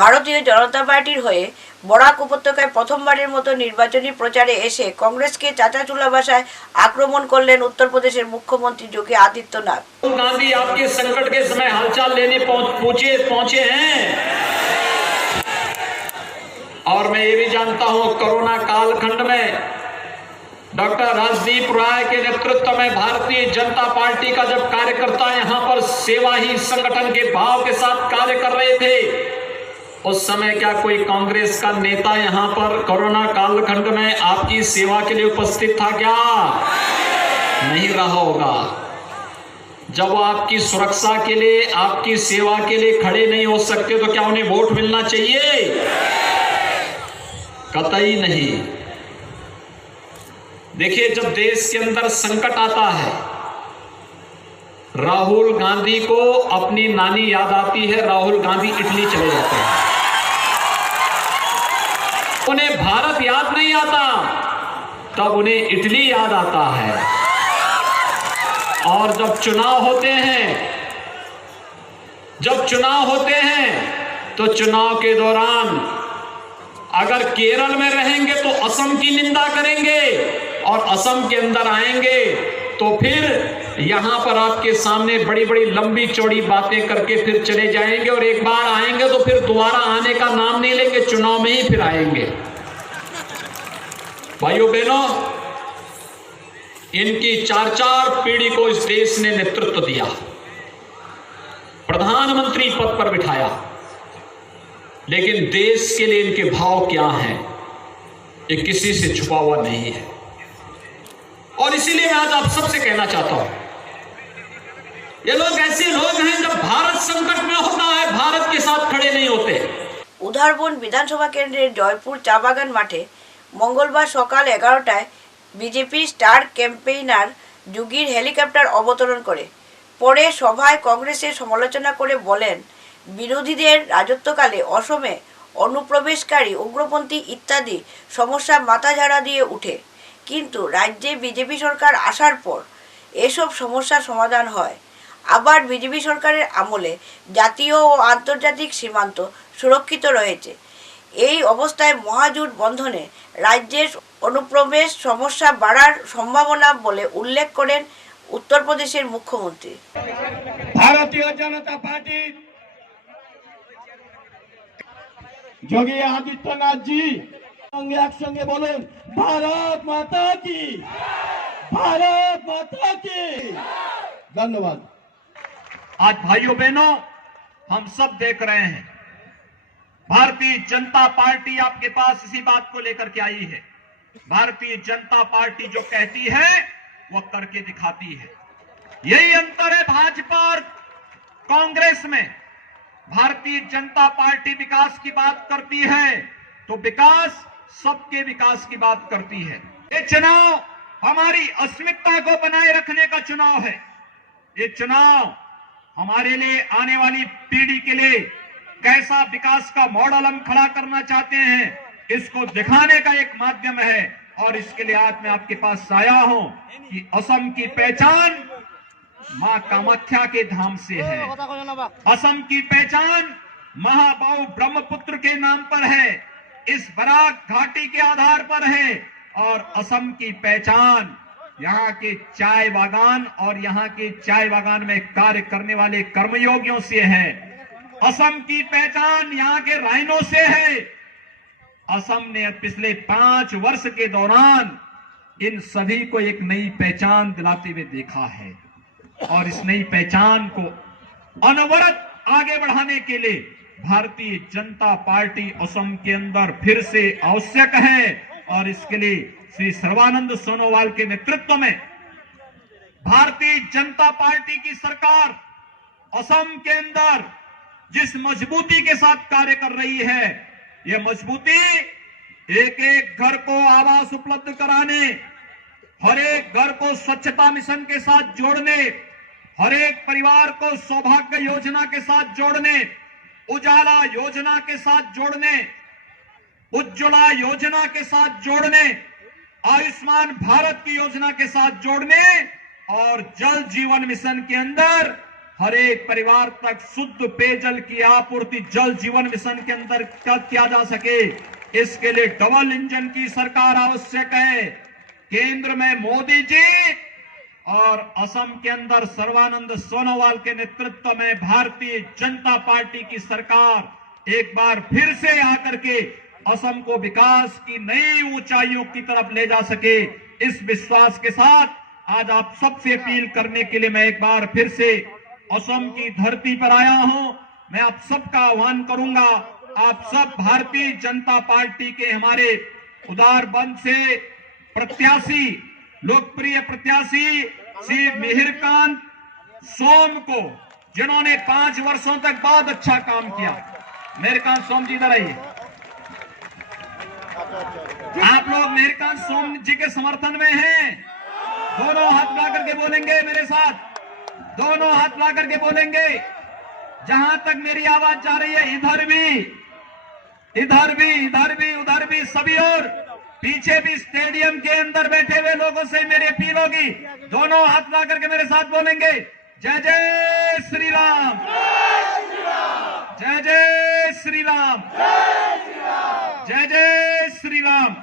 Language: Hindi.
ভারতীয় জনতা পার্টির হয়ে বরাক উপত্যকায় প্রথমবারের মতো নির্বাচনী প্রচারে এসে কংগ্রেসকে চাচাচুলা ভাষায় আক্রমণ করলেন उत्तरप्रदेशের मुख्यमंत्री योगी आदित्यनाथ। गांधी आपके संकट के समय हालचाल लेने पहुंचे हैं और मैं ये भी जानता हूं कोरोना कालखंड में डॉक्टर राजदीप राय के नेतृत्व में भारतीय जनता पार्टी का जब कार्यकर्ता यहां पर सेवा ही संगठन के भाव के साथ कार्य कर रहे थे, उस समय क्या कोई कांग्रेस का नेता यहां पर कोरोना कालखंड में आपकी सेवा के लिए उपस्थित था? क्या नहीं रहा होगा। जब वो आपकी सुरक्षा के लिए, आपकी सेवा के लिए खड़े नहीं हो सकते तो क्या उन्हें वोट मिलना चाहिए? कतई नहीं। देखिए, जब देश के अंदर संकट आता है, राहुल गांधी को अपनी नानी याद आती है। राहुल गांधी इटली चले जाते हैं, उन्हें भारत याद नहीं आता, तब उन्हें इटली याद आता है। और जब चुनाव होते हैं तो चुनाव के दौरान अगर केरल में रहेंगे तो असम की निंदा करेंगे, और असम के अंदर आएंगे तो फिर यहां पर आपके सामने बड़ी बड़ी लंबी चौड़ी बातें करके फिर चले जाएंगे, और एक बार आएंगे तो फिर दोबारा आने का नाम नहीं लेंगे, चुनाव में ही फिर आएंगे। भाइयों बहनों, इनकी चार पीढ़ी को इस देश ने नेतृत्व दिया, प्रधानमंत्री पद पर बिठाया, लेकिन देश के लिए इनके भाव क्या हैं ये किसी से छुपा हुआ नहीं है। और इसीलिए मैं आज आप सबसे कहना चाहता हूं, ये लोग ऐसे लोग हैं जब भारत संकट में होता है भारत के साथ खड़े नहीं होते। उधारबन विधानसभा केंद्रेर जयपुर चा बागान माठे मंगलवार सकाल 11टाয় बीजेपी स्टार कैम्पेइनार যোগীর হেলিকপ্টার অবতরণ করে পরে সভায় কংগ্রেসের সমালোচনা করে বলেন, বিরোধীদের রাজত্বকালে অসমে অনুপ্রবেশকারী উগ্রপন্থী ইত্যাদি সমস্যা মাথাঝাড়া দিয়ে উঠে, কিন্তু রাজ্যে বিজেপি সরকার আসার পর এসব সমস্যার সমাধান হয়। আবার বিজেপি সরকারের আমলে জাতীয় ও আন্তর্জাতিক সীমান্ত সুরক্ষিত রয়েছে। এই অবস্থায় মহাজোট বন্ধনে রাজ্যের অনুপ্রবেশ সমস্যা বাড়ার সম্ভাবনা বলে উল্লেখ করেন উত্তরপ্রদেশের মুখ্যমন্ত্রী। ভারতীয় জনতা পার্টি যোগী আদিত্যনাথ জি একসঙ্গে বলুন, भारत माता की, भारत माता की। धन्यवाद। आज भाइयों बहनों, हम सब देख रहे हैं भारतीय जनता पार्टी आपके पास इसी बात को लेकर के आई है। भारतीय जनता पार्टी जो कहती है वो करके दिखाती है। यही अंतर है भाजपा और कांग्रेस में। भारतीय जनता पार्टी विकास की बात करती है तो विकास, सबके विकास की बात करती है। ये चुनाव हमारी अस्मिता को बनाए रखने का चुनाव है। ये चुनाव हमारे लिए, आने वाली पीढ़ी के लिए कैसा विकास का मॉडल हम खड़ा करना चाहते हैं, इसको दिखाने का एक माध्यम है। और इसके लिए आज मैं आपके पास आया हूं कि असम की पहचान मां कामाख्या के धाम से है। असम की पहचान महाबाहु ब्रह्मपुत्र के नाम पर है, इस बराक घाटी के आधार पर है। और असम की पहचान यहाँ के चाय बागान और यहाँ के चाय बागान में कार्य करने वाले कर्मयोगियों से है। असम की पहचान यहाँ के राइनों से है। असम ने पिछले 5 वर्ष के दौरान इन सभी को एक नई पहचान दिलाते हुए देखा है, और इस नई पहचान को अनवरत आगे बढ़ाने के लिए भारतीय जनता पार्टी असम के अंदर फिर से आवश्यक है। और इसके लिए श्री सर्बानंद सोनोवाल के नेतृत्व में भारतीय जनता पार्टी की सरकार असम के अंदर जिस मजबूती के साथ कार्य कर रही है, यह मजबूती एक एक घर को आवास उपलब्ध कराने, हर एक घर को स्वच्छता मिशन के साथ जोड़ने, हर एक परिवार को सौभाग्य योजना के साथ जोड़ने, उजाला योजना के साथ जोड़ने, उज्ज्वला योजना के साथ जोड़ने, आयुष्मान भारत की योजना के साथ जोड़ने, और जल जीवन मिशन के अंदर हर एक परिवार तक शुद्ध पेयजल की आपूर्ति जल जीवन मिशन के अंदर किया जा सके, इसके लिए डबल इंजन की सरकार आवश्यक है। केंद्र में मोदी जी और असम के अंदर सर्बानंद सोनोवाल के नेतृत्व में भारतीय जनता पार्टी की सरकार एक बार फिर से आकर के असम को विकास की नई ऊंचाइयों की तरफ ले जा सके, इस विश्वास के साथ आज आप सबसे अपील करने के लिए मैं एक बार फिर से असम की धरती पर आया हूं। मैं आप सबका आह्वान करूंगा, आप सब भारतीय जनता पार्टी के हमारे उदार बंद से प्रत्याशी, लोकप्रिय प्रत्याशी श्री मिहिरकांत सोम को, जिन्होंने 5 वर्षों तक बहुत अच्छा काम किया। मिहिरकांत सोम जी इधर आइए। आप लोग मिहिरकांत सोम जी के समर्थन में हैं? दोनों हाथ ला करके बोलेंगे मेरे साथ, दोनों हाथ ला करके बोलेंगे। जहां तक मेरी आवाज जा रही है, इधर भी, इधर भी, इधर भी, उधर भी, सभी और पीछे भी स्टेडियम के अंदर बैठे हुए लोगों से मेरी अपील होगी, दोनों हाथ ला करके मेरे साथ बोलेंगे, जय जय श्री राम, जय जय श्री राम, जय जय श्री राम।